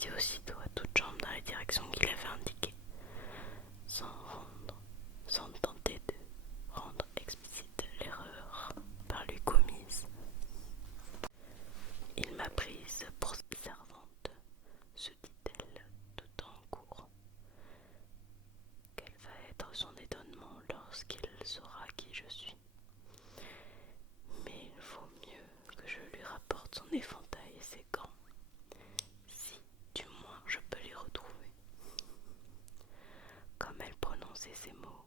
partit aussitôt à toutes jambes dans la direction qu'il avait indiquée, sans tenter de rendre explicite l'erreur par lui commise. Il m'a prise pour servante, se dit-elle tout en cours. Quel va être son étonnement lorsqu'il saura qui je suis. Mais il vaut mieux que je lui rapporte son éventail et ses gants, si du moins je peux les retrouver. Comme elle prononçait ces mots,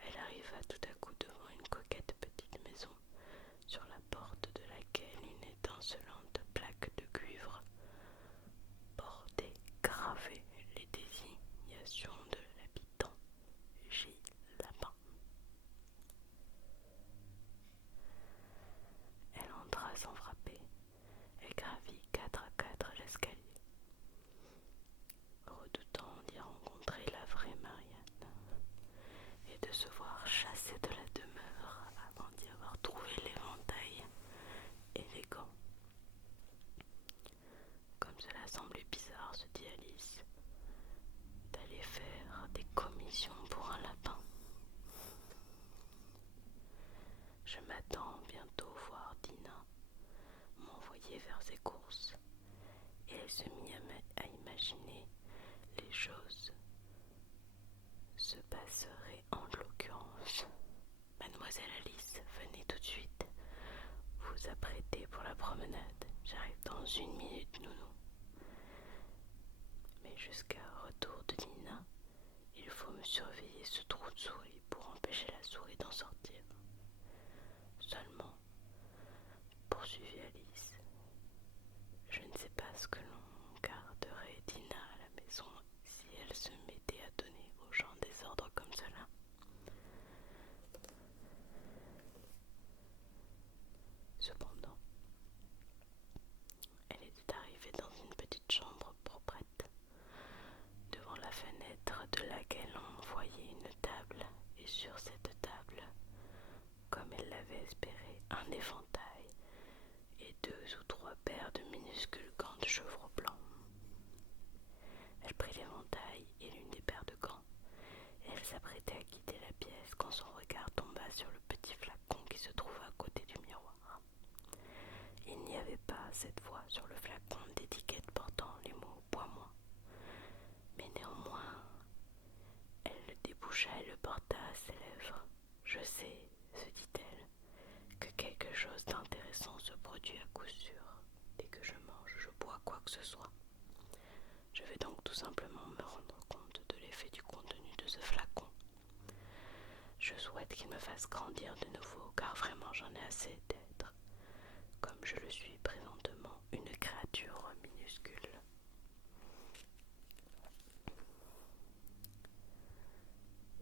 elle arriva tout à coup devant une coquette petite maison, sur la porte de laquelle une étincelante plaque de cuivre portait gravées les désignations de l'habitant J. Lapin. Elle entra sans frapper et gravit 4 à 4 l'escalier, redoutant d'y rencontrer la vraie Marianne et de se voir chassée de la demeure avant d'y avoir trouvé l'éventail et les gants. Comme cela semblait bizarre, se dit Alice, d'aller faire des commissions pour un lapin. Je m'attends bientôt voir Dinah m'envoyer faire ses courses, et elle se mit à imaginer les choses se passeraient en l'occurrence. Mademoiselle Alice, venez tout de suite vous apprêter pour la promenade. J'arrive dans 1 minute, nounou. Mais jusqu'à retour de Nina, il faut me surveiller ce trou de souris pour empêcher la souris d'en sortir. Seulement, poursuivit Alice, je ne sais pas ce que l'on garderait Dina à la maison si elle se mettait à donner aux gens des ordres comme cela. Cependant, elle était arrivée dans une petite chambre proprette, devant la fenêtre de laquelle on voyait une table, et sur cette table, comme elle l'avait espéré, un éventail et 2 ou 3 paires de minuscules gants de chevreau blanc. Elle prit l'éventail et l'une des paires de gants, et elle s'apprêtait à quitter la pièce quand son regard tomba sur le petit flacon qui se trouvait à côté du miroir. Il n'y avait pas cette fois sur le flacon d'étiquette portant les mots « bois-moi », mais néanmoins, elle le déboucha et le porta à ses lèvres. « Je sais, se dit-elle, que quelque chose d'intéressant se produit à coup sûr. Dès que je mange, je bois quoi que ce soit. Je vais donc tout simplement me rendre compte de l'effet du contenu de ce flacon. Je souhaite qu'il me fasse grandir de nouveau, car vraiment j'en ai assez d'être, comme je le suis présentement, une créature minuscule. »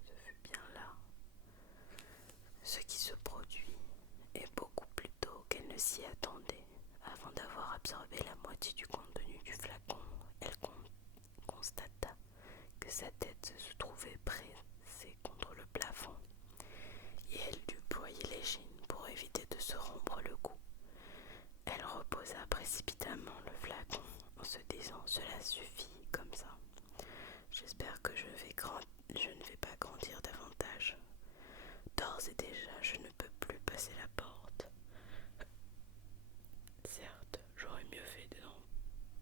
Ce fut bien là ce qui se produit, et beaucoup plus tôt qu'elle ne s'y attendait. Avant d'avoir absorbé la moitié du contenu du flacon, elle constata que sa tête se trouvait pressée contre le plafond, et elle dut ployer les chines pour éviter de se rompre le cou. Elle reposa précipitamment le flacon en se disant « Cela suffit comme ça. J'espère que je ne vais pas grandir davantage. D'ores et déjà, je ne peux plus passer la porte. Certes, j'aurais mieux fait de n'en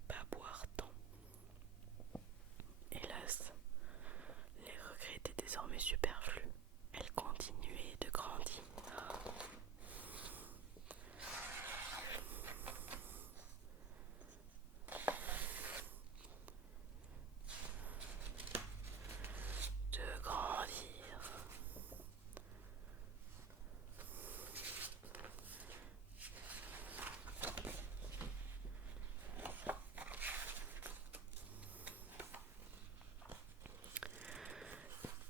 pas boire tant. » Hélas, les regrets étaient désormais superflus. Elle continuait de grandir. De grandir.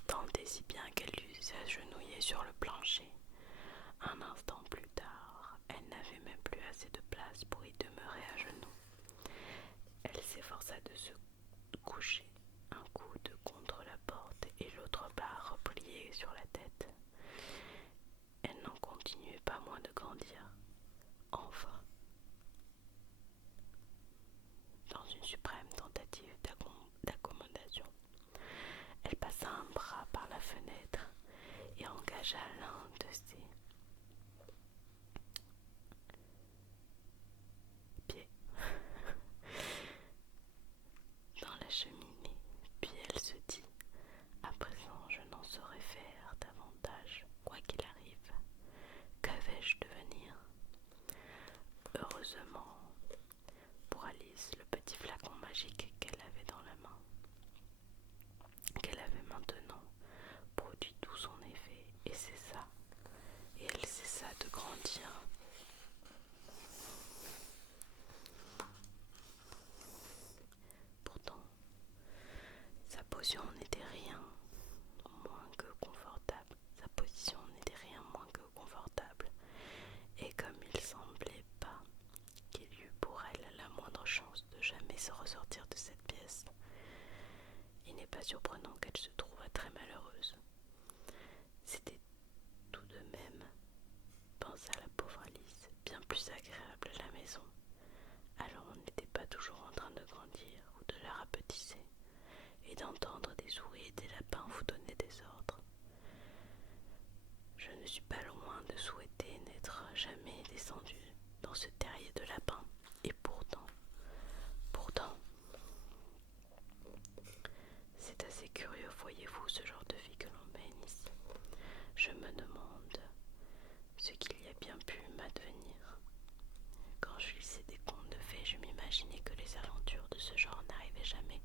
Tant et si bien qu'elle dut s'agenouiller sur le plancher. Un instant plus tard, elle n'avait même plus assez de place pour y demeurer à genoux. Elle s'efforça de se coucher, un coude contre la porte et l'autre bas replié sur la tête. Elle n'en continuait pas moins de grandir. Enfin, dans une suprême tentative cheminée, puis elle se dit: à présent je n'en saurais faire davantage, quoi qu'il arrive. Que vais-je devenir? Heureusement pour Alice, le petit flacon magique qu'elle avait dans la main, qu'elle avait maintenant, produit tout son effet, et elle cessa de grandir. Pourtant, sa potion n'était rien moins que confortable. Sa position n'était rien moins que confortable, et comme il semblait pas qu'il y eût pour elle la moindre chance de jamais se ressortir de cette pièce, il n'est pas surprenant qu'elle se trouvât très malheureuse. C'était tout de même, pensa la pauvre Alice, bien plus agréable à la maison. Alors on n'était pas toujours en train de grandir ou de la rapetisser, et d'entendre des souris et des lapins vous donner des ordres. Je ne suis pas loin de souhaiter n'être jamais descendu dans ce terrier de lapins, et pourtant, c'est assez curieux, voyez-vous, ce genre de vie que l'on mène ici. Je me demande ce qu'il y a bien pu m'advenir. Quand je lisais des contes de fées, je m'imaginais que les aventures de ce genre n'arrivaient jamais.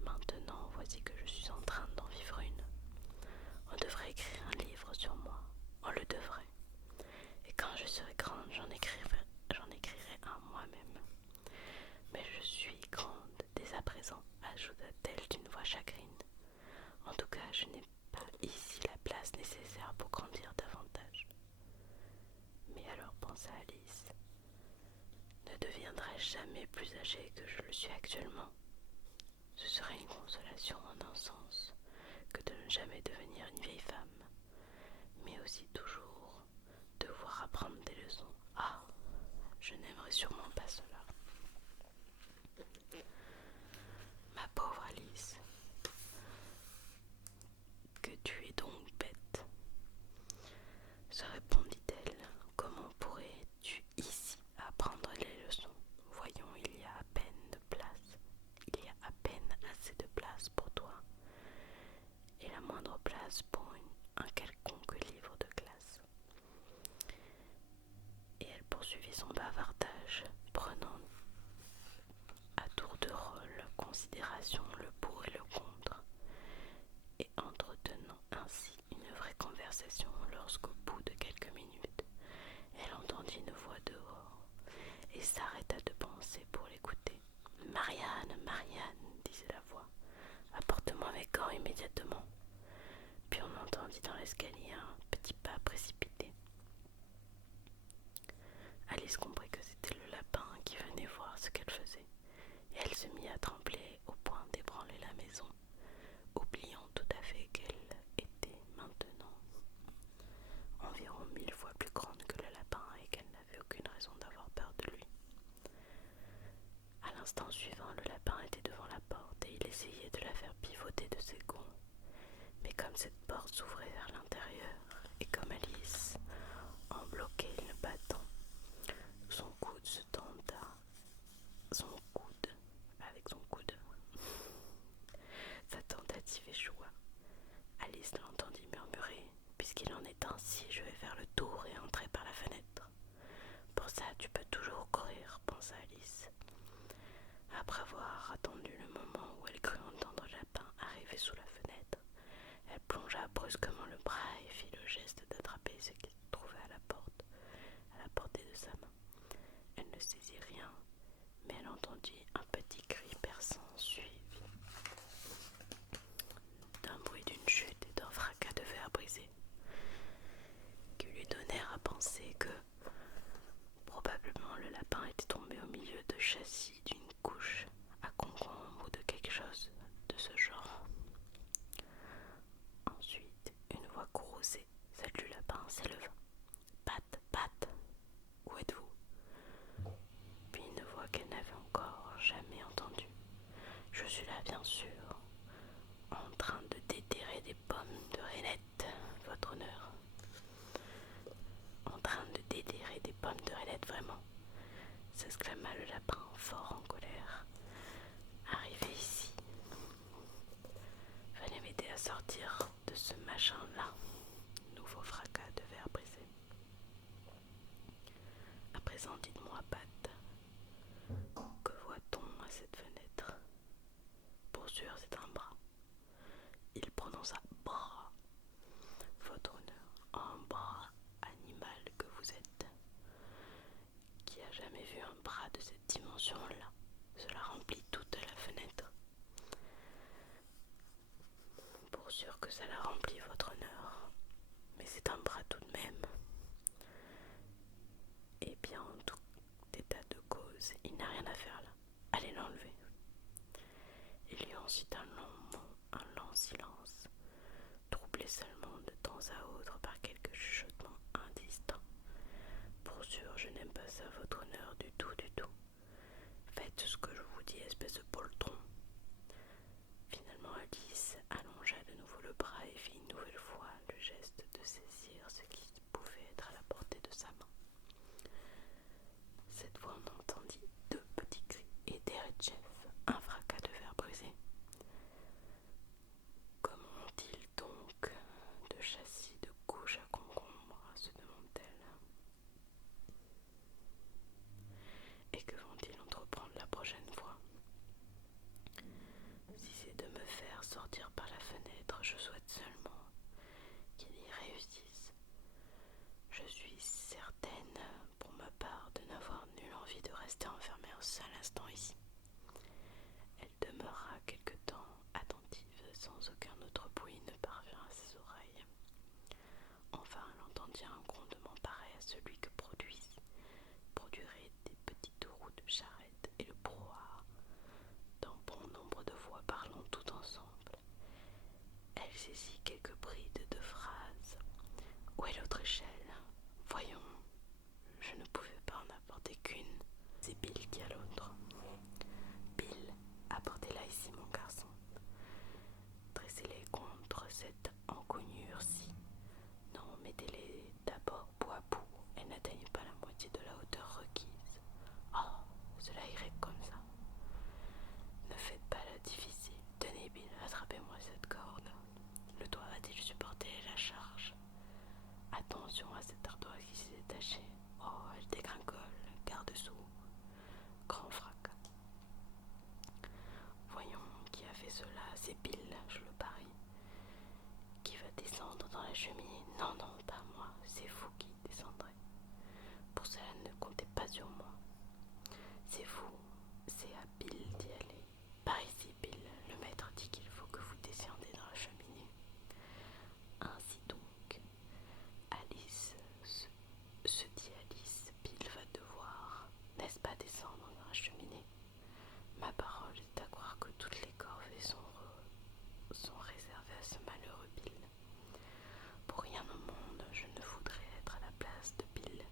Maintenant, voici que je suis en train d'en vivre une. On devrait écrire un livre sur moi. On le devrait. Et quand je serai grande, j'en écrirai un moi-même. Mais je suis grande dès à présent, ajouta-t-elle d'une voix chagrine. En tout cas, je n'ai pas ici la place nécessaire pour grandir davantage. Mais alors, pensa Alice, ne deviendrai-je jamais plus âgée que je le suis actuellement? Ce serait une consolation en un sens que de ne jamais devenir une vieille femme, mais aussi toujours devoir apprendre des leçons. Ah, je n'aimerais sûrement pas cela. Ma pauvre Alice, que tu es donc bête, se répondit-elle. Comment pourrais-tu ici apprendre les leçons? Voyons, il y a à peine de place. Il y a à peine assez de place pour toi, et la moindre place pour un quelconque livre de classe. Et elle poursuivit son bavardage, prenant à tour de rôle considération le pour et le contre, et entretenant ainsi une vraie conversation lorsqu'au bout de quelques minutes, elle entendit une voix dehors et s'arrêta de penser pour l'écouter. « Marianne, Marianne, disait la voix, apporte-moi mes gants immédiatement. » Puis on entendit dans l'escalier un petit pas précipité. Alice comprit que c'était le lapin qui venait voir ce qu'elle faisait, et elle se mit à trembler au point d'ébranler la maison, oubliant tout à fait qu'elle était maintenant environ 1000 fois plus grande que le lapin et qu'elle n'avait aucune raison d'avoir peur de lui. À l'instant suivant, le lapin était devant la porte et il essayait de la faire pivoter de ses gonds. Mais comme cette porte s'ouvrait vers l'intérieur et comme Alice en bloquait le battant, son coude se tenta, avec son coude. Sa tentative échoua. Alice l'entendit murmurer: « Puisqu'il en est ainsi, je vais faire le tour et entrer par la fenêtre. » « Pour ça, tu peux toujours courir, » pensa Alice. Après avoir attendu le moment où elle crut entendre le lapin arriver sous la fenêtre, elle plongea brusquement le bras et fit le geste d'attraper ce qui se trouvait à la portée de sa main. Elle ne saisit rien, mais elle entendit un petit cri perçant suivi d'un bruit d'une chute et d'un fracas de verre brisé, qui lui donnèrent à penser que probablement le lapin était tombé au milieu de châssis d'une couche à concombre ou de quelque chose de ce genre. Ensuite, une voix courroucée, celle du lapin, s'éleva. « Pat, Pat, où êtes-vous » Puis une voix qu'elle n'avait encore jamais entendue. « Je suis là, bien sûr, en train de déterrer des pommes de rainette, votre honneur. » En train de déterrer des pommes de rainette, vraiment, s'exclama le lapin, fort en colère. Arrivé ici, sûr que ça la remplit, votre honneur, mais c'est un bras tout de même. Eh bien, en tout état de cause, il n'a rien à faire là. Allez l'enlever. Il y eut ensuite un lent silence, troublé seulement de temps à autre par quelques chuchotements indistincts. Pour sûr, je n'aime pas ça, votre honneur, du tout, du tout. Faites ce que je vous dis, espèce de poltron. Finalement, Alice allongea de nouveau le bras et fit une nouvelle fois le geste de saisir ce qui pouvait être à la portée de sa main. Cette fois, on entendit 2 petits cris et Deretchev, un fracas de verre brisé. Comment ont-ils donc de châssis de gauche à concombre, se demande-t-elle. Et que vont-ils entreprendre la prochaine fois? Si c'est de me faire sortir par la fenêtre, je souhaite seulement qu'ils y réussissent. Je suis certaine, pour ma part, de n'avoir nulle envie de rester enfermée un seul instant ici. Elle demeura quelque temps attentive, sans aucun autre bruit ne parvint à ses oreilles. Enfin, elle entendit un grondement pareil à celui que produiraient des petites roues de charrette et le brouhaha d'un bon nombre de voix parlant tout ensemble. Elle saisit quelques brides de phrases. Où est l'autre échelle? Voyons, je ne pouvais pas en apporter qu'une. C'est Bill qui a l'autre. Bill, apportez-la ici, mon garçon. Dressez-les contre cette encoignure-ci. Non, mettez-les d'abord bout à bout. Elles n'atteignent pas la moitié de la hauteur requise. Oh, cela irait comme ça. Ne faites pas la difficile. Tenez, Bill, attrapez-moi cette corde. Le doigt va-t-il supporter la charge? Attention à cette ardoise qui s'est détachée. Oh, elle dégringole, garde-sous. Grand fracas. Voyons qui a fait cela, c'est Bill, je le parie. Qui va descendre dans la cheminée? Non, non, pas moi, c'est vous qui descendrez. Pour cela, ne comptez pas sur moi. C'est vous, c'est à Bill d'y aller. Par ici, Bill, le maître dit qu'il faut que vous descendiez dans la cheminée. Ainsi donc, Alice, se dit Alice, Bill va devoir, n'est-ce pas, descendre dans la cheminée? Ma parole est à croire que toutes les corvées sont réservées à ce malheureux Bill. Pour rien au monde, je ne voudrais être à la place de Bill.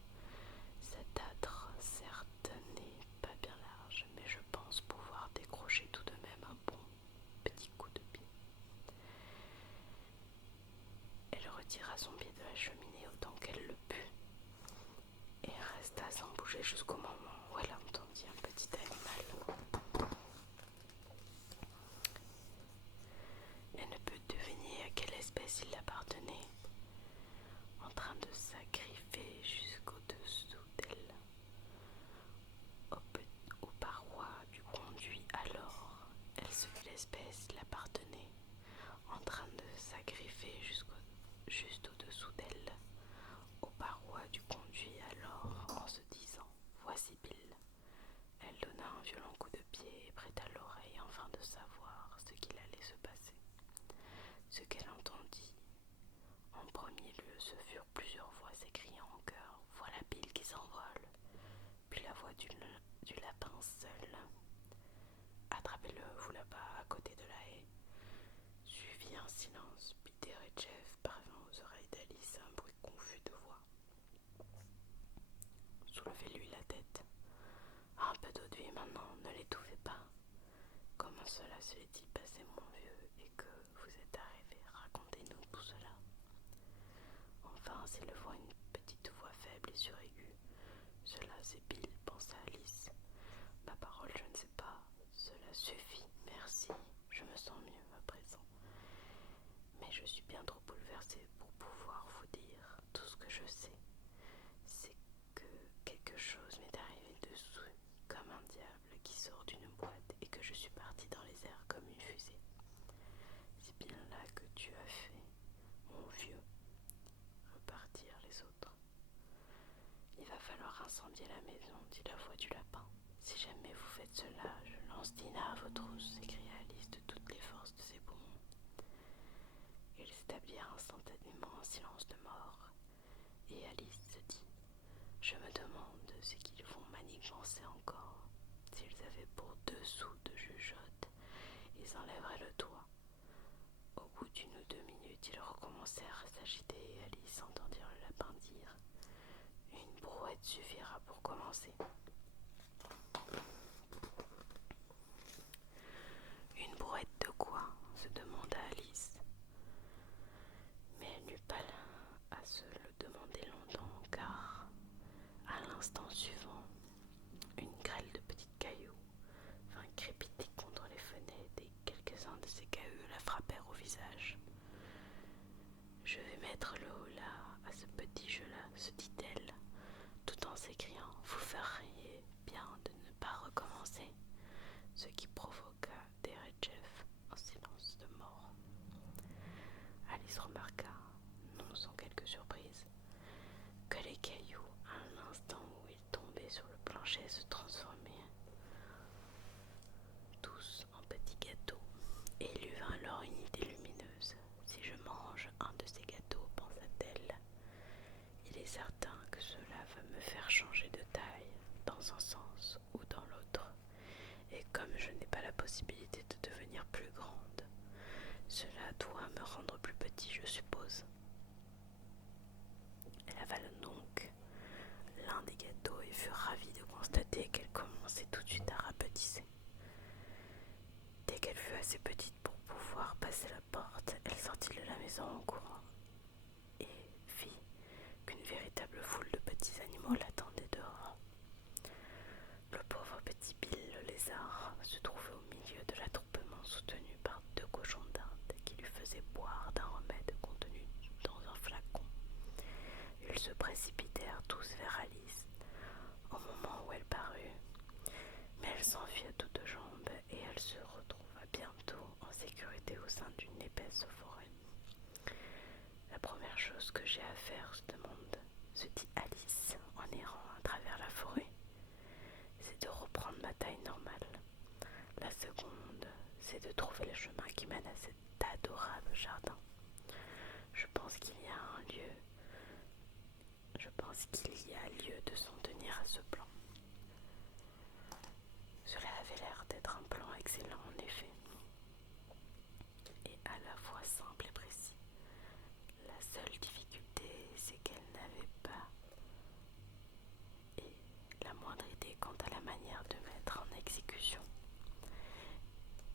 Cet âtre, certes, n'est pas bien large, mais je pense pouvoir décrocher tout de même un bon petit coup de pied. Elle retira son pied de la cheminée autant qu'elle le put, et resta sans bouger jusqu'au moment où elle entendit un petit animal. Elle ne peut deviner à quelle espèce il appartenait, en train de s'agriffer jusqu'au-dessous d'elle, aux parois du conduit. Alors, elle se vit l'espèce l'appartenait, en train de s'agriffer juste au-dessous d'elle, aux parois du conduit. Alors, en se disant « Voici Bill », elle donna un violent coup de pied et prêta l'oreille afin de savoir ce qu'il allait se passer. Ce qu'elle entendit en premier lieu, ce furent plusieurs voix s'écriant en chœur « Voilà Bill qui s'envole !» Puis la voix du lapin seul « Attrapez-le, vous là-bas, à côté de la haie !» Suivit un silence, puis Deretchev parvint aux oreilles d'Alice un bruit confus de voix. « Soulevez-lui la tête. Un peu d'eau de vie maintenant, ne l'étouffez pas. Comment cela se est-il passé, mon vieux, et que vous êtes arrivé? Racontez-nous tout cela. » Enfin, s'élevant une petite voix faible et suraiguë. « Cela, c'est Bill, pensa Alice. Ma parole, je ne sais pas. Cela suffit, merci. Je me sens mieux à présent. Mais je suis bien trop bouleversée pour pouvoir vous dire tout ce que je sais. C'est que quelque chose m'est arrivé dessous, comme un diable qui sort d'une boîte, et que je suis partie dans les airs comme une fusée. C'est bien là que tu as fait, mon vieux, repartirent les autres. Il va falloir incendier la maison, dit la voix du lapin. Si jamais vous faites cela, je lance Dina à vos trousses, s'écria Alice de toutes les forces de ses poumons. demande ce qu'ils vont manigancer encore. S'ils avaient pour 2 sous de jugeote, ils enlèveraient le toit. Au bout d'1 ou 2 minutes, ils recommencèrent à s'agiter et Alice entendit le lapin dire « Une brouette suffira pour commencer. » Une brouette de quoi? Se demanda Alice. Mais elle n'eut pas à se le demander longtemps, car à l'instant suivant, une grêle de petits cailloux vint crépiter contre les fenêtres et quelques-uns de ces cailloux la frappèrent au visage. « Je vais mettre le holà à ce petit jeu-là, se dit-elle, tout en s'écriant « Vous feriez bien de ne pas recommencer », ce qui provoqua Derechef en silence de mort. Alice remarqua, non sans quelque surprise, que les cailloux, à l'instant où ils tombaient sur le plancher, se transformaient tous en petits gâteaux. Et il lui vint alors une idée lumineuse. Si je mange un de ces gâteaux, pensa-t-elle, il est certain que cela va me faire changer de taille, dans un sens ou dans l'autre. Et comme je n'ai pas la possibilité de devenir plus grande, cela doit me rendre plus petit, je suppose. Elle avala donc l'un des gâteaux et fut ravie de constater qu'elle commençait tout de suite à rapetisser. Dès qu'elle fut assez petite pour pouvoir passer la porte, elle sortit de la maison en courant et vit qu'une véritable foule de petits animaux l'attendait dehors. Le pauvre petit Bill le lézard se trouvait au milieu de l'attroupement soutenu par 2 cochons d'Inde qui lui faisaient boire d'un remède contenu dans un flacon. Ils se précipitèrent tous vers Alice au moment où elle parut, mais elle s'enfuit à toutes jambes et elle se retrouva bientôt en sécurité au sein d'une épaisse forêt. La première chose que j'ai à faire, se dit Alice en errant à travers la forêt, c'est de reprendre ma taille normale. La seconde, c'est de trouver le chemin qui mène à cet adorable jardin. Je pense qu'il y a lieu de s'en tenir à ce plan. Cela avait l'air d'être un plan excellent en effet, et à la fois simple et précis. La seule difficulté, c'est qu'elle n'avait pas la moindre idée quant à la manière de mettre en exécution.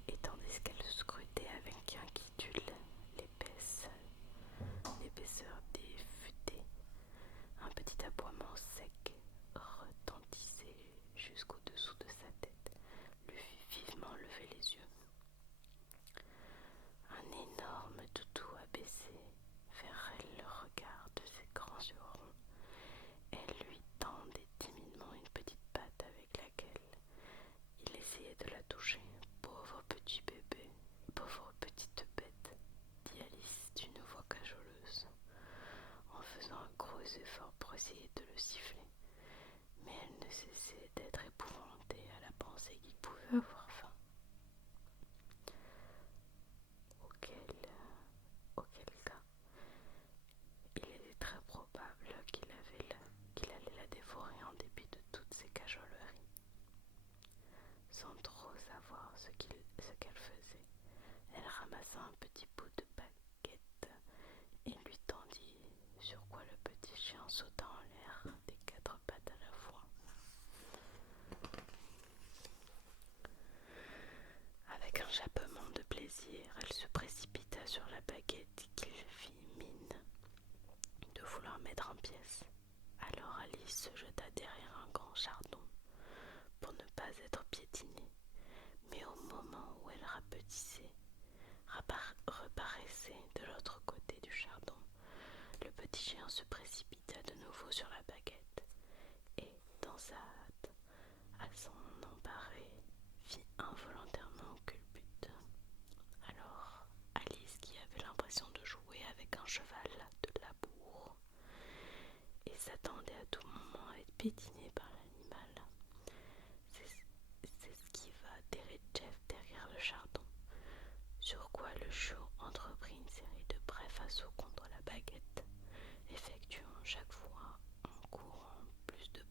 Et tandis qu'elle scrutait avec inquiétude l'épaisseur des futaies, un petit aboiement sec retentissait jusqu'au-dessous de sa tête, lui fit vivement lever les yeux. Un énorme toutou abaissé vers elle le regard de ses grands yeux ronds. Elle lui tendait timidement une petite patte avec laquelle il essayait de la toucher. « Pauvre petit bébé, pauvre petite bête », dit Alice d'une voix cajoleuse, en faisant un gros effort pour essayer de le siffler. Mais elle ne cessait d'être épouvantée à la pensée qu'il pouvait avoir faim. Auquel cas, il était très probable qu'il allait la dévorer en dépit de toutes ses cajoleries. Sans trop savoir ce qu'elle faisait, elle ramassa un petit bout de baguette et lui tendit, sur quoi le petit chien sauta en l'air des 4 pattes à la fois. Avec un jappement de plaisir, elle se précipita sur la baguette qu'il fit mine de vouloir mettre en pièces. Alors Alice se jeta derrière un grand chardon pour ne pas être piétinée, mais au moment où elle reparaissait de l'autre côté du chardon, le petit chien se précipita de nouveau sur la baguette et, dans sa hâte à s'en emparer, fit involontairement culbute. Alors Alice, qui avait l'impression de jouer avec un cheval de labour et s'attendait à tout moment à être piétinée par l'animal, s'esquiva derrière le chardon, sur quoi le chiot entreprit une série de brefs assauts contre la baguette, effectuant chaque fois en courant plus de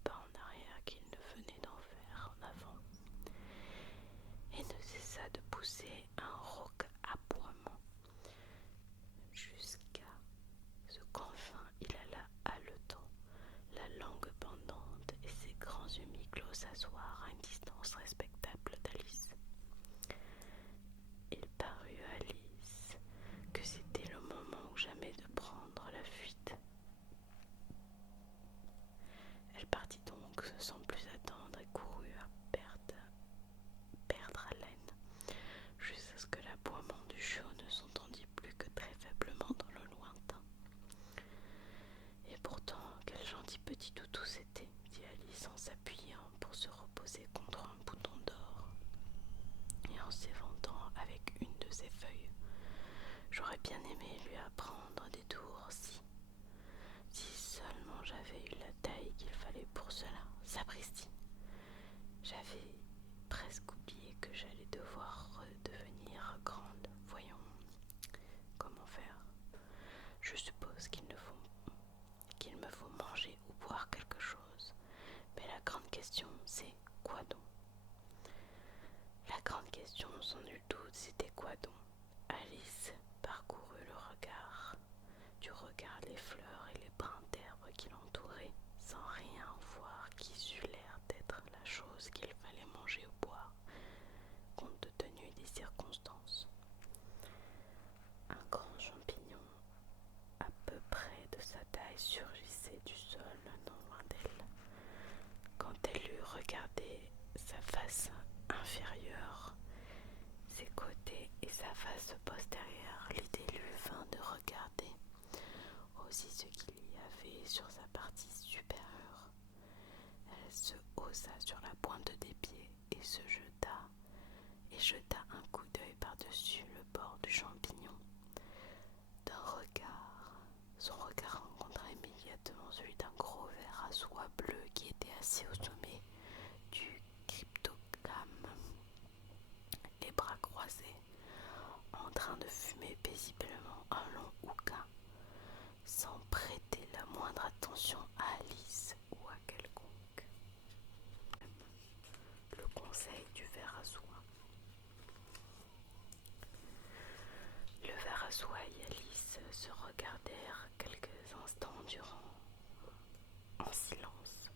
J'aurais bien aimé lui apprendre des tours si seulement j'avais eu la taille qu'il fallait pour cela. Sapristi, j'avais presque oublié que j'allais devoir redevenir grande. Voyons, comment faire? Je suppose qu'il me faut manger ou boire quelque chose. Mais la grande question, c'est quoi donc? La grande question, sans nul doute, c'était quoi donc? Alice parcourut du regard les fleurs et les brins d'herbe qui l'entouraient, sans rien voir qui eût l'air d'être la chose qu'il fallait manger ou boire, compte tenu des circonstances. Un grand champignon, à peu près de sa taille, surgissait du sol non loin d'elle. Quand elle eut regardé sa face inférieure, ses côtés et sa face postérieure, l'idée lui vint de regarder aussi ce qu'il y avait sur sa partie supérieure. Elle se haussa sur la pointe des pieds et jeta un coup d'œil par-dessus le bord du champignon. Son regard rencontra immédiatement celui d'un gros ver à soie bleue qui était assis au sommet du cryptogramme, les bras croisés, en train de fumer paisiblement un long hookah, sans prêter la moindre attention à Alice ou à quelconque. Le conseil du ver à soie. Le ver à soie et Alice se regardèrent quelques instants durant, en silence.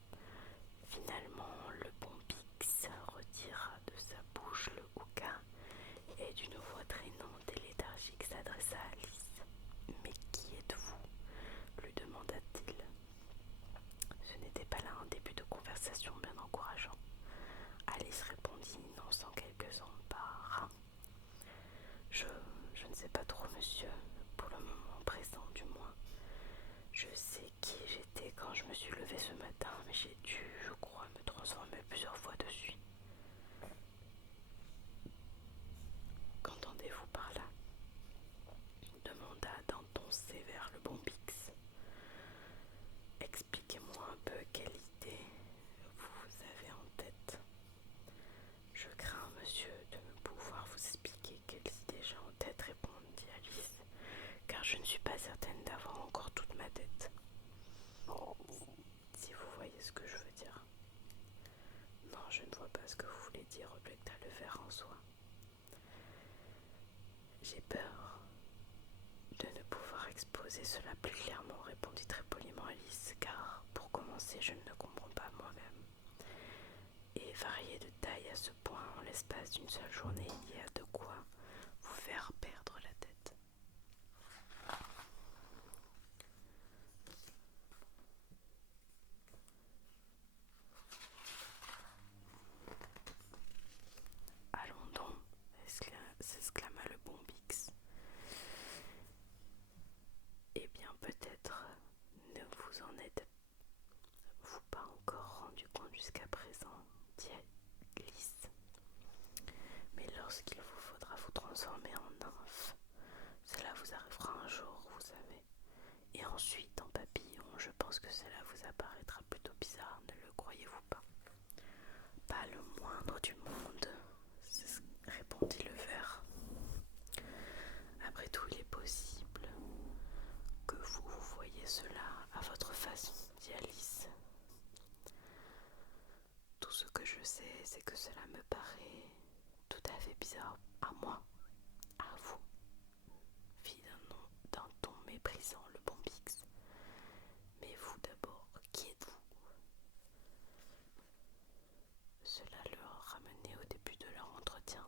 Finalement, le bon Bix retira de sa bouche le hookah et d'une voix traînante et léthargique s'adressa à Alice. « Mais qui êtes-vous » lui demanda-t-il. Ce n'était pas là un début de conversation bien encourageant. Alice répondit, non sans quelques embarras. Je ne sais pas trop, monsieur, pour le moment présent du moins. Je sais qui j'étais quand je me suis levée ce matin, mais j'ai dû, je crois, me transformer plusieurs fois dessus. Qu'entendez-vous par là ? Demanda d'un ton sévère le bon Bix. Expliquez-moi un peu quelle idée vous avez en tête. Je crains, monsieur, de ne pouvoir vous expliquer quelles idées j'ai en tête, répondit Alice, car je ne suis pas certaine d'avoir encore toute ma tête. Si vous voyez ce que je veux dire. Non, je ne vois pas ce que vous voulez dire, objecta le ver en soie. J'ai peur de ne pouvoir exposer cela plus clairement, répondit très poliment Alice, car, pour commencer, je ne le comprends pas moi-même. Et varier de taille à ce point en l'espace d'une seule journée, il y a de quoi vous faire perdre la tête. Allons donc, s'exclama le bon Bix. Eh bien, peut-être ne vous en êtes-vous pas encore rendu compte jusqu'à présent, dit Alice. Mais lorsqu'il vous faudra vous transformer en nymphe, cela vous arrivera un jour, vous savez. Et ensuite, en papillon, je pense que cela vous apparaîtra plutôt bizarre, ne le croyez-vous pas? Pas le moindre du monde, répondit le ver. Après tout, il est possible que vous voyez cela à votre façon, dit Alice. Tout ce que je sais, c'est que cela me paraît tout à fait bizarre à moi, à vous, fit d'un ton méprisant le bon Bix. Mais vous d'abord, qui êtes-vous? Cela leur ramenait au début de leur entretien.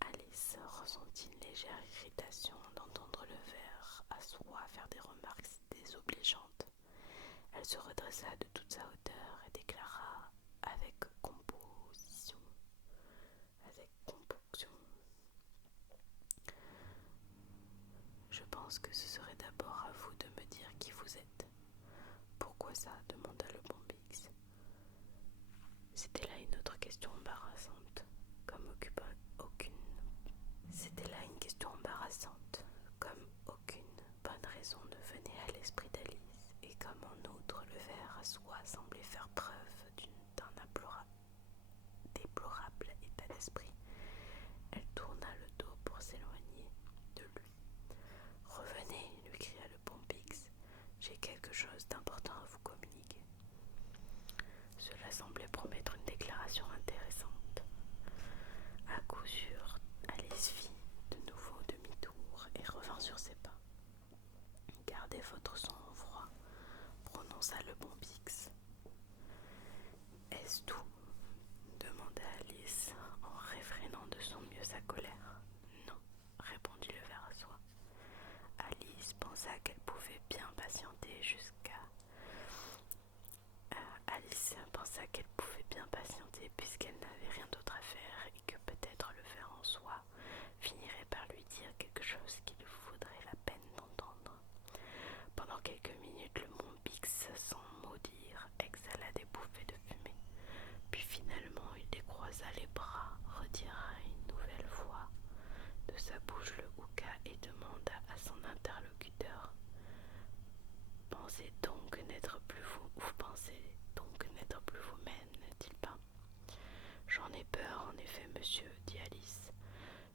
Alice ressentit une légère irritation d'entendre le ver à soie faire des remarques si désobligeantes. Elle se redressa de toute sa hauteur et déclara avec compunction. Je pense que ce serait d'abord à vous de me dire qui vous êtes. Pourquoi ça? Demanda le bon Bix. C'était là une autre question embarrassante, comme occupant aucune. C'était là une question embarrassante, chose d'important à vous communiquer. Cela semblait promettre une déclaration intéressante. À coup sûr, Alice fit de nouveau demi-tour et revint sur ses pas. Gardez votre sang-froid, prononça le bon Bix. Est-ce tout? Demanda Alice en réfrénant de son mieux sa colère. Non, répondit le ver à soie. Alice pensa qu'elle pouvait bien patienter puisqu'elle n'avait rien d'autre à faire et que peut-être le ver en soie finirait par lui dire quelque chose qu'il vaudrait la peine d'entendre. Pendant quelques minutes, le mont Bix, sans mot dire, exhala des bouffées de fumée. Puis finalement, il décroisa les bras, retira une nouvelle fois de sa bouche le hookah et demanda à son interlocuteur: Pensez donc n'être plus vous-même, n'est-il pas? J'en ai peur, en effet, monsieur, dit Alice.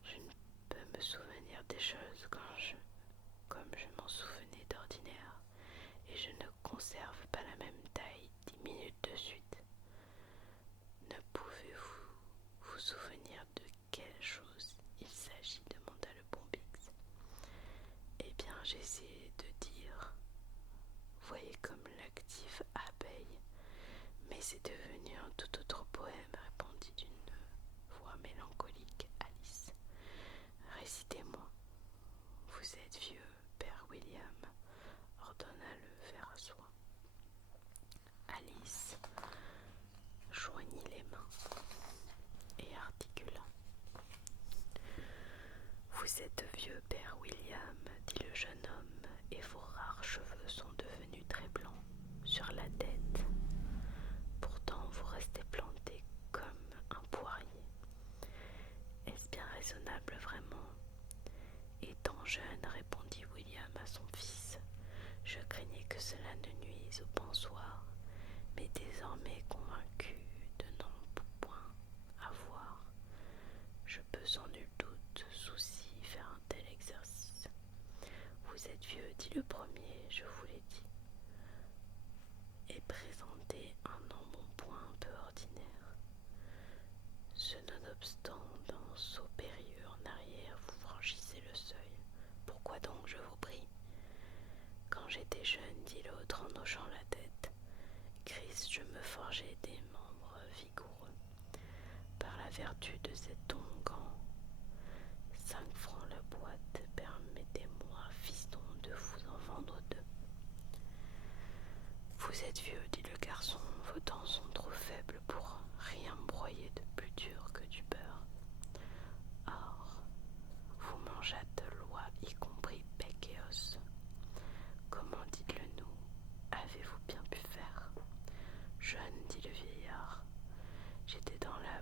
Je ne peux me souvenir des choses comme je m'en souvenais d'ordinaire, et je ne conserve pas la même taille 10 minutes de suite. Ne pouvez-vous vous souvenir de quelle chose il s'agit? Demanda le bon Bix. Eh bien, j'essayais de dire, voyez comme l'actif abeille, mais c'est devenu un tout autre poème, répondit d'une voix mélancolique Alice. Récitez-moi. Vous êtes vieux, père William, ordonna le ver à soie. Alice joignit les mains et articula. Vous êtes vieux, père William, dit le jeune homme, et vos rares cheveux sont devenus très blancs sur la tête. Pourtant, vous restez planté comme un poirier. Est-ce bien raisonnable, vraiment? Étant jeune, répondit William à son fils, je craignais que cela ne nuise au pensoir, mais désormais convaincu de n'en point avoir, je peux sans nul doute souci faire un tel exercice. Vous êtes vieux, dit le premier, je vous l'ai dit, et présentez un embonpoint un peu ordinaire. Ce nonobstant, d'un saut périlleux en arrière, vous franchissez le seuil. Pourquoi donc, je vous prie? Quand j'étais jeune, dit l'autre en hochant la tête, Christ, je me forgeais des membres vigoureux. Par la vertu de cet onguent, 5 francs la boîte, permettez-moi, fiston, de vous en vendre 2. Vous êtes vieux, dit le garçon, vos dents sont trop faibles pour rien broyer de plus dur que du beurre. Or, vous mangeâtes loi, y compris bec et os. Comment dites-le nous? Avez-vous bien pu faire? Jeune, dit le vieillard, j'étais dans la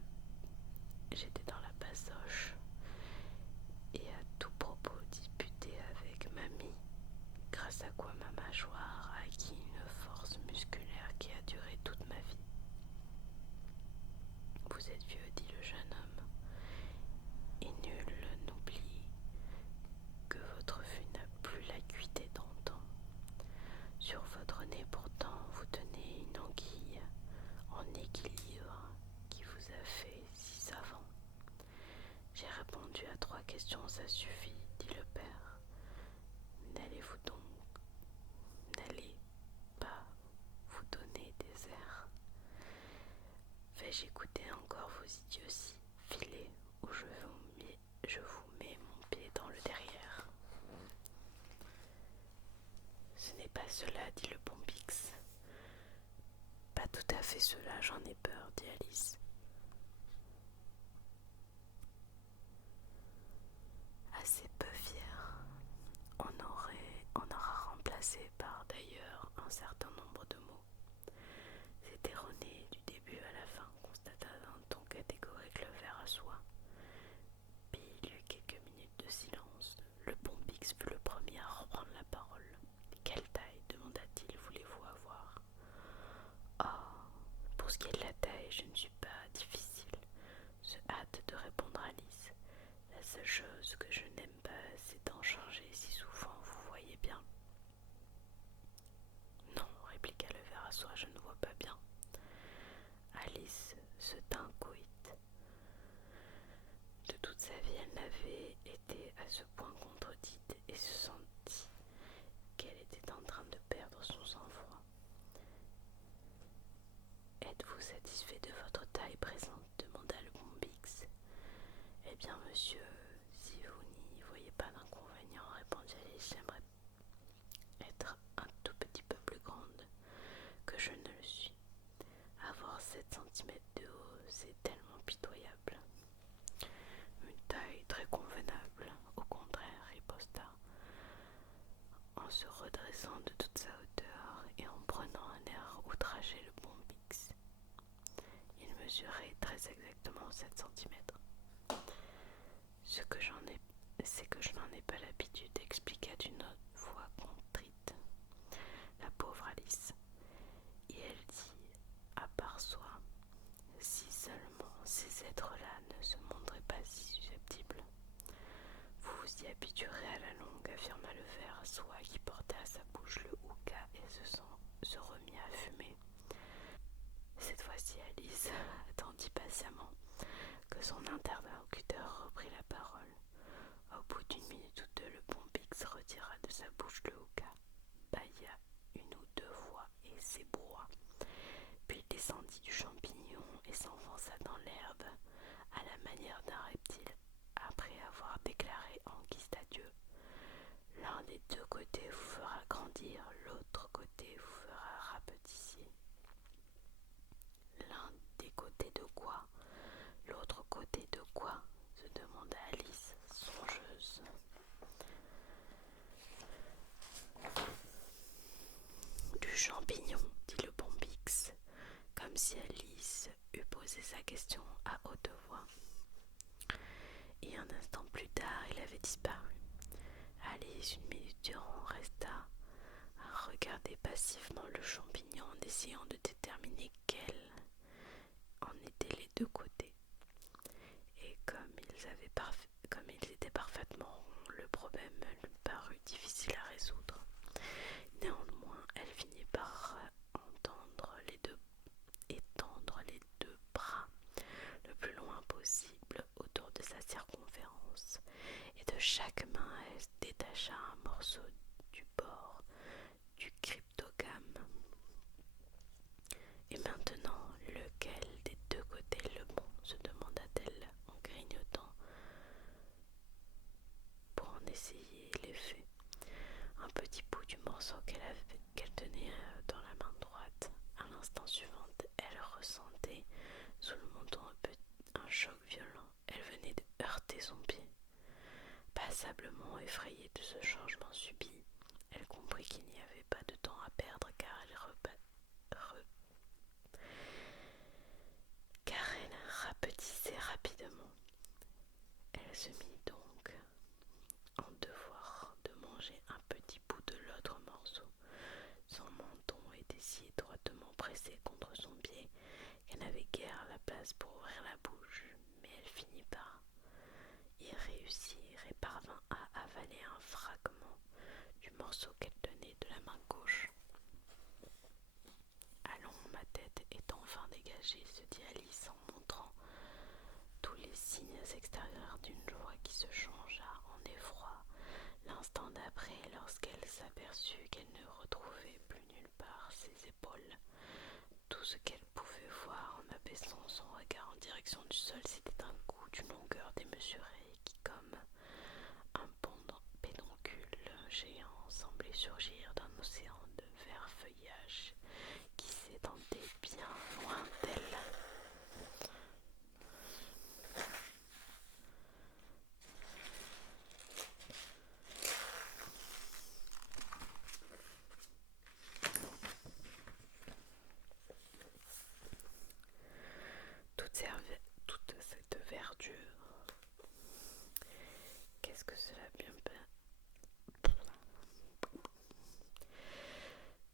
basoche et à tout propos disputé avec mamie, grâce à quoi ma mâchoire a acquis une force musculaire qui a duré toute ma vie. Vous êtes vieux, dit le jeune homme, et nul n'oublie que votre vue n'a plus l'acuité d'antan. Sur votre nez pourtant vous tenez une anguille en équilibre qui vous a fait si savant. J'ai répondu à 3 questions, ça suffit, dit le père. N'allez pas vous donner des airs. Vais-je écouter encore vos idioties? Filez ou je vous mets mon pied dans le derrière. Ce n'est pas cela, dit le bon Bix. Pas tout à fait cela, j'en ai peur, dit Alice. Assez peu fier, on aura remplacé par d'ailleurs un certain nombre de mots. C'est erroné du début à la fin, constata d'un ton catégorique le ver à soie. Puis il y eut quelques minutes de silence. Le bon Bix fut le premier à reprendre la parole. Quelle taille? Demanda-t-il, voulez-vous avoir? Oh, pour ce qui est de la taille, je ne suis pas difficile, se hâte de répondre Alice. La seule chose que je n'aime pas, c'est d'en changer si souvent, vous voyez bien. avait été à ce point contredite et se sentit qu'elle était en train de perdre son sang-froid. « Êtes-vous satisfait de votre taille présente ?» demanda le bon Bix. « Eh bien, monsieur, si vous n'y voyez pas d'inconvénient, répondit Alice, j'aimerais être un tout petit peu plus grande que je ne le suis. Avoir 7 centimètres de haut, c'est tellement pitoyable. » « Une taille très convenable, au contraire, riposta, en se redressant de toute sa hauteur et en prenant un air outragé le bon Bix. Il mesurait très exactement 7 centimètres. « C'est que je n'en ai pas l'habitude, » expliqua d'une voix contrite la pauvre Alice. Et elle dit, à part soi, si seulement ces êtres-là ne se montraient pas si susceptibles. Vous vous y habituerez à la longue, affirma le ver à soie qui portait à sa bouche le hookah et se remit à fumer. Cette fois-ci, Alice attendit patiemment que son interlocuteur reprit la parole. Au bout d'une minute ou deux, le bon Bix retira de sa bouche le hookah, bâilla une ou deux fois et s'ébroua, puis descendit du champignon et s'enfonça dans l'herbe à la manière d'un reptile, après avoir déclaré en guise d'adieu: « L'un des deux côtés vous fera grandir, l'autre côté vous fera rapetisser. » « L'un des côtés de quoi? L'autre côté de quoi? » se demanda Alice, songeuse. « Du champignon, » dit le bon Bix, comme si Alice eût posé sa question à haute voix. Et un instant plus tard, il avait disparu. Alice, une minute durant, resta à regarder passivement le champignon en essayant de déterminer quels en étaient les deux côtés. Et comme ils étaient parfaitement ronds, le problème lui parut difficile à résoudre. Néanmoins, elle finit par étendre les deux bras le plus loin possible autour de sa circonférence, et de chaque main elle détacha un morceau du bord du cryptogame. Et maintenant, lequel des deux côtés le bon? Se demanda-t-elle en grignotant pour en essayer l'effet. Un petit bout du morceau qu'elle tenait dans la main droite. À l'instant suivant, elle ressentait sous le menton un choc violent. Elle venait de heurter son pied. Passablement effrayée de ce changement subit, elle comprit qu'il n'y avait pas de temps à perdre car elle rapetissait rapidement. Elle se mit donc en devoir de manger un petit bout de l'autre morceau. Son menton était si étroitement pressé contre son pied qu'elle n'avait guère la place pour ouvrir la bouche, mais elle finit par y réussir et parvint à avaler un fragment du morceau qu'elle tenait de la main gauche. « Allons, ma tête est enfin dégagée, » se dit Alice en montrant tous les signes extérieurs d'une joie qui se changea en effroi l'instant d'après lorsqu'elle s'aperçut qu'elle ne retrouvait plus nulle part ses épaules. Tout ce qu'elle pouvait voir en abaissant son regard en direction du sol, c'était un coup d'une longueur démesurée qui, comme un pédoncule géant, semblait surgir d'un océan de vert feuillage qui s'étendait bien loin d'elle. Toute cette verdure, qu'est-ce que cela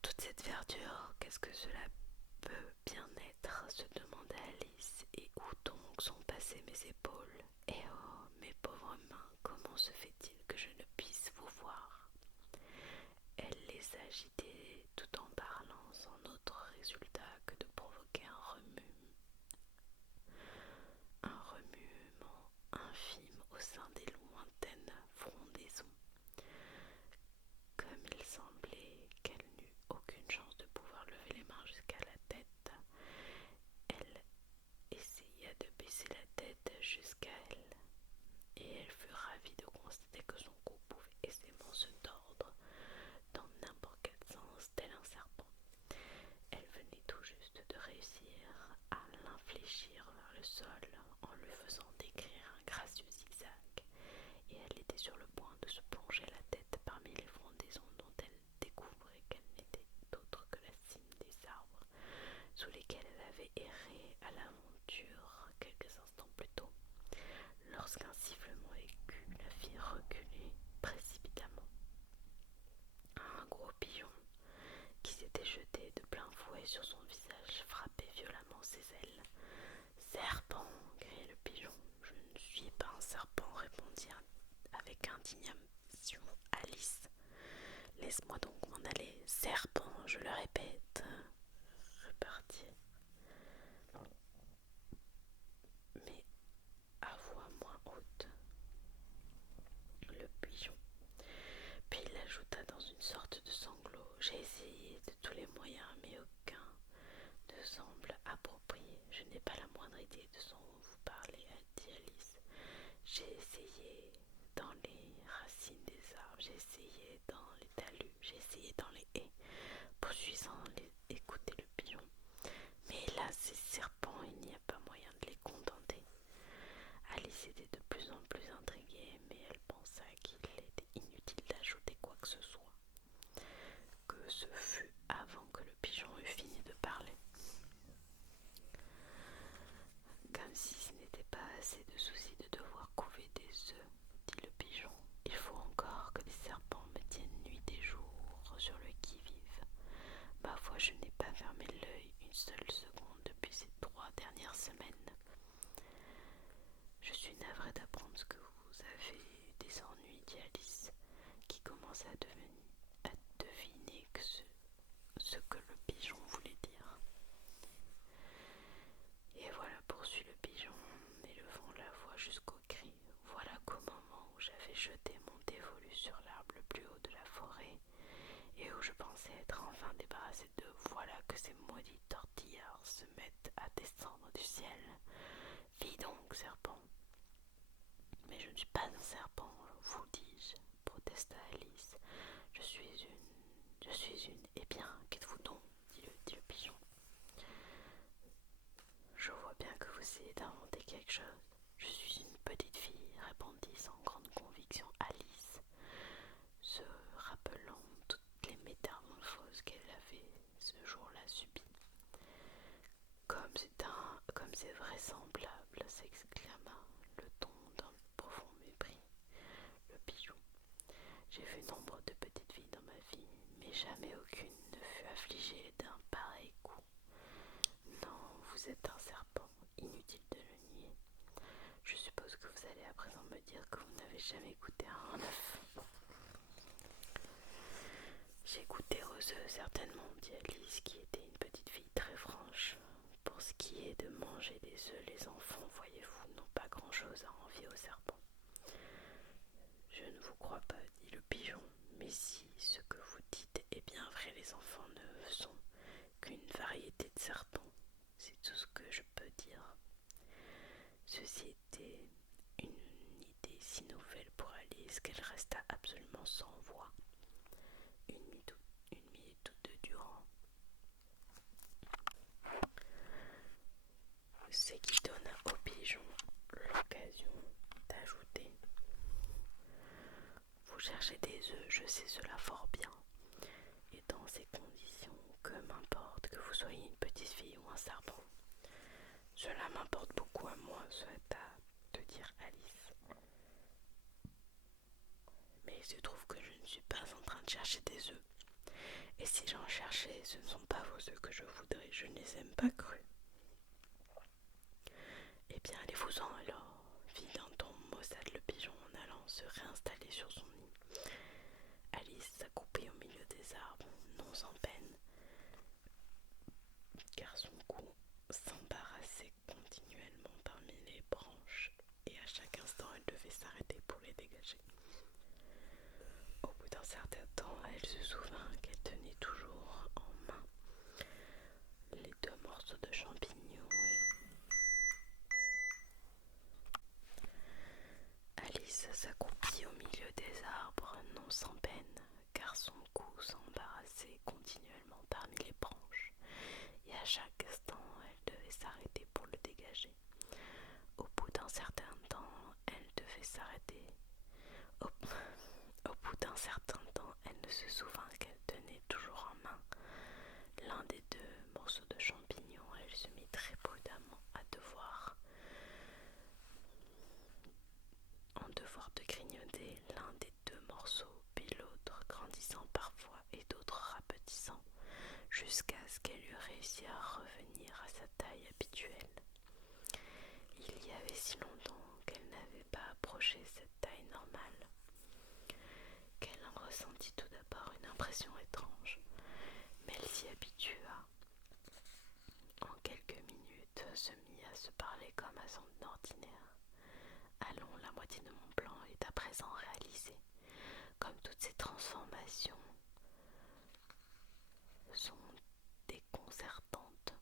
Toute cette verdure, qu'est-ce que cela peut bien être? Se demanda Alice. Et où donc sont passées mes épaules? Et oh, mes pauvres mains, comment se fait-il que je ne puisse vous voir? Elle les agitait tout en parlant, sans autre résultat que de provoquer un remuement infime au sein des sur son visage, frappait violemment ses ailes. Serpent, criait le pigeon. Je ne suis pas un serpent, répondit avec indignation Alice. Laisse-moi donc m'en aller. Serpent, je le répète, repartit, mais à voix moins haute, le pigeon. Puis il ajouta dans une sorte de sanglot: j'ai essayé de tous les moyens, mais aucun ne semble approprié. Je n'ai pas la moindre idée de ce dont vous parlez, dit Alice. J'ai essayé dans les racines des arbres, j'ai essayé dans les talus, j'ai essayé dans les haies, poursuivant écouter le pigeon. Mais là, ces serpents, il n'y a pas moyen de les contenter. Alice était de plus en plus intriguée, mais elle pensa qu'il était inutile d'ajouter quoi que ce soit, que ce fut avant que le pigeon eût fini de parler. Comme si ce n'était pas assez de souci de devoir couver des œufs, dit le pigeon, il faut encore que les serpents me tiennent nuit et jour sur le qui-vive. Ma foi, je n'ai pas fermé l'œil une seule seconde depuis ces 3 dernières semaines. Je suis navrée d'apprendre que vous avez eu des ennuis, dit Alice, qui commença à deviner ce que le pigeon voulait dire. Et voilà, poursuit le pigeon, élevant la voix jusqu'au cri, voilà qu'au moment où j'avais jeté mon dévolu sur l'arbre le plus haut de la forêt, et où je pensais être enfin débarrassé d'eux, voilà que ces maudits tortillards se mettent à descendre du ciel. Fis donc, serpent. Mais je ne suis pas un serpent, vous dis-je, protesta Alice. Je suis une. Eh bien, qu'êtes-vous donc, dit le pigeon. Je vois bien que vous essayez d'inventer quelque chose. Je suis une petite fille, répondit sans grande conviction Alice, se rappelant toutes les métamorphoses qu'elle avait ce jour-là subies. Comme c'est vraisemblable, s'exclama le ton d'un profond mépris, le pigeon. J'ai vu nombre de petites filles dans ma vie, mais jamais aucune ne fut affligée d'un pareil coup. Non, vous êtes un serpent, inutile de le nier. Je suppose que vous allez à présent me dire que vous n'avez jamais goûté à un œuf. J'ai goûté aux œufs, certainement, dit Alice, qui était une petite fille très franche. Pour ce qui est de manger des œufs, les enfants, voyez-vous, n'ont pas grand-chose à envier aux serpents. Je ne vous crois pas, dit le pigeon, mais si ce que vous dites est bien vrai, les enfants ne sont qu'une variété de serpents. C'est tout ce que je peux dire. Ceci était une idée si nouvelle pour Alice qu'elle resta absolument sans voix, une minute ou deux durant. Ce qui donna au pigeon l'occasion d'ajouter: vous cherchez des œufs, je sais cela fort bien. Et dans ces conditions, que m'importe que vous soyez une petite fille ou un serpent? Cela m'importe beaucoup à moi, souhaita de dire Alice. Mais il se trouve que je ne suis pas en train de chercher des œufs. Et si j'en cherchais, ce ne sont pas vos œufs que je voudrais, je ne les aime pas crus. Eh bien, allez-vous-en alors, fit d'un ton maussade le pigeon en allant se réinstaller sur son nid. Alice s'accroupit au milieu des arbres, non sans peine, car son cou s'embarrassait continuellement parmi les branches, et à chaque instant elle devait s'arrêter pour les dégager. Au bout d'un certain temps, elle se souvint qu'elle tenait toujours en main les 2 morceaux de champignons et Alice s'accroupit au milieu des arbres, non sans peine, car son cou s'embarrassait continuellement parmi les branches, et à chaque instant elle devait s'arrêter pour le dégager. Au bout d'un certain temps, elle devait s'arrêter. Au bout d'un certain temps, elle ne se souvint qu'elle tenait toujours en main l'un des 2 morceaux de champignons. Elle se mit très prudemment en devoir de grignoter l'un des 2 morceaux, puis l'autre, grandissant parfois et d'autres rapetissant, jusqu'à ce qu'elle eût réussi à revenir à sa taille habituelle. Il y avait si longtemps qu'elle n'avait pas approché cette taille normale, qu'elle en ressentit tout d'abord une impression étrange, mais elle s'y habitua. En quelques minutes, se mit à se parler comme à son ordinaire. Allons, la moitié de mon plan est à présent réalisée. Comme toutes ces transformations sont déconcertantes,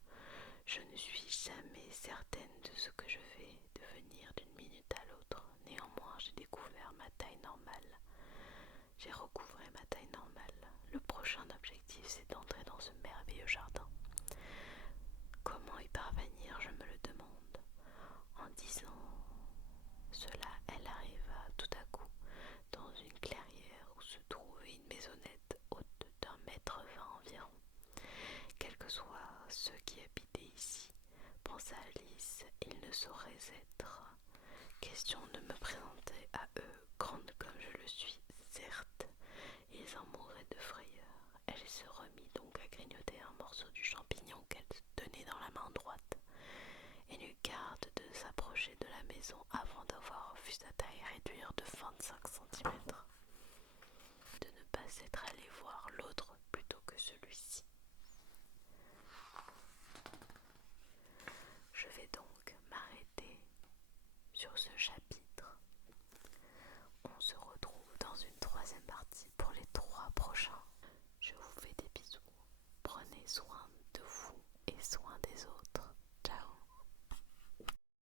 je ne suis jamais certaine de ce que je vais devenir d'une minute à l'autre. Néanmoins, j'ai découvert ma taille normale. J'ai recouvré ma taille normale. Le prochain objectif, c'est d'entrer dans ce merveilleux jardin. Comment y parvenir, je me le demande. En disant cela, elle arriva tout à coup dans une clairière où se trouvait une maisonnette haute d'1,20 m environ. Quels que soient ceux qui habitaient ici, pensa Alice, il ne saurait être question de me présenter à eux, grande comme je le suis, certes. Ils en mourraient de frayeur. Elle se remit donc à grignoter un morceau du champignon qu'elle tenait dans la main droite, et n'eut garde de s'approcher de la maison avant d'avoir vu sa taille réduire de 25